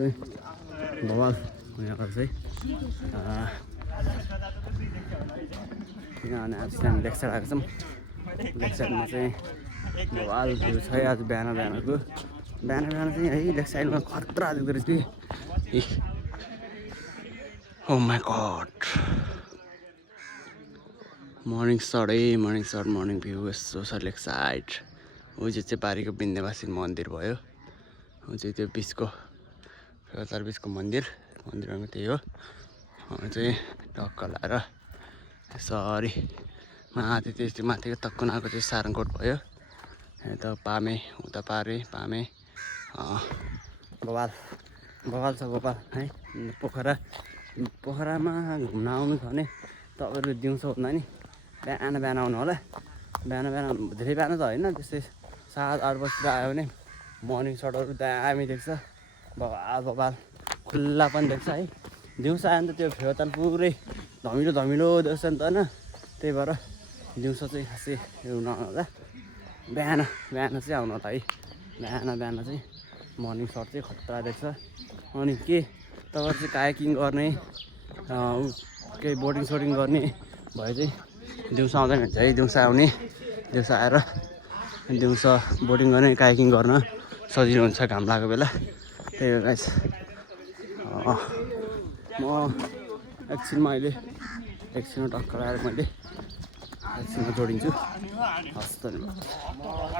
चाहिँ भवाल यहाँबाट चाहिँ यहाँ आज चाहिँ हामी लेक साइड आएको छौँ। लेक साइडमा चाहिँ भवाल भ्यू छ आज बिहानको बिहान चाहिँ है लेक साइडमा खतरा देख्दो रहेछ कि ओ माई गड मर्निङ सट मर्निङ भ्यू यस्तो छ लेक साइड। ऊ चाहिँ पारीको विन्ध्यवासी मन्दिर भयो। ऊ चाहिँ त्यो बिचको फेवाताल बिचको मन्दिरमा त्यही हो। चाहिँ टक्क लाएर यसरी माथिको तक्कुनाको चाहिँ सारङकोट भयो। यता पामे उता पामे बवाल छ गोपाल है। पोखरामा घुम्न आउनु छ भने तपाईँहरू दिउँसो हुँदा नि बिहान आउनु होला। बिहान धेरै बिहान त होइन, त्यस्तै 7-8 बजीतिर आयो भने मर्निङ सटहरू दामी देख्छ। बवाल खुल्ला पनि देख्छ है। दिउँसो आयो भने त त्यो फेवाताल पुरै धमिलो देख्छ नि त होइन। त्यही भएर दिउँसो चाहिँ खासै हुन होला। बिहान चाहिँ आउनु होला है। बिहान चाहिँ मर्निङ सट चाहिँ खतरा देख्छ। अनि के तपाईँ चाहिँ कायाकिङ गर्ने केही बोटिङ गर्ने भए चाहिँ दिउँसो आउँदैन हुन्छ है। दिउँसो आउने, दिउँसो आएर दिउँसो बोटिङ गर्ने कायाकिङ गर्न सजिलो हुन्छ घाम लागेको बेला। त्यही भएर म एकछिनमा टक्कर आएर मैले एकछिनमा जोडिन्छु। हस् धन्यवाद।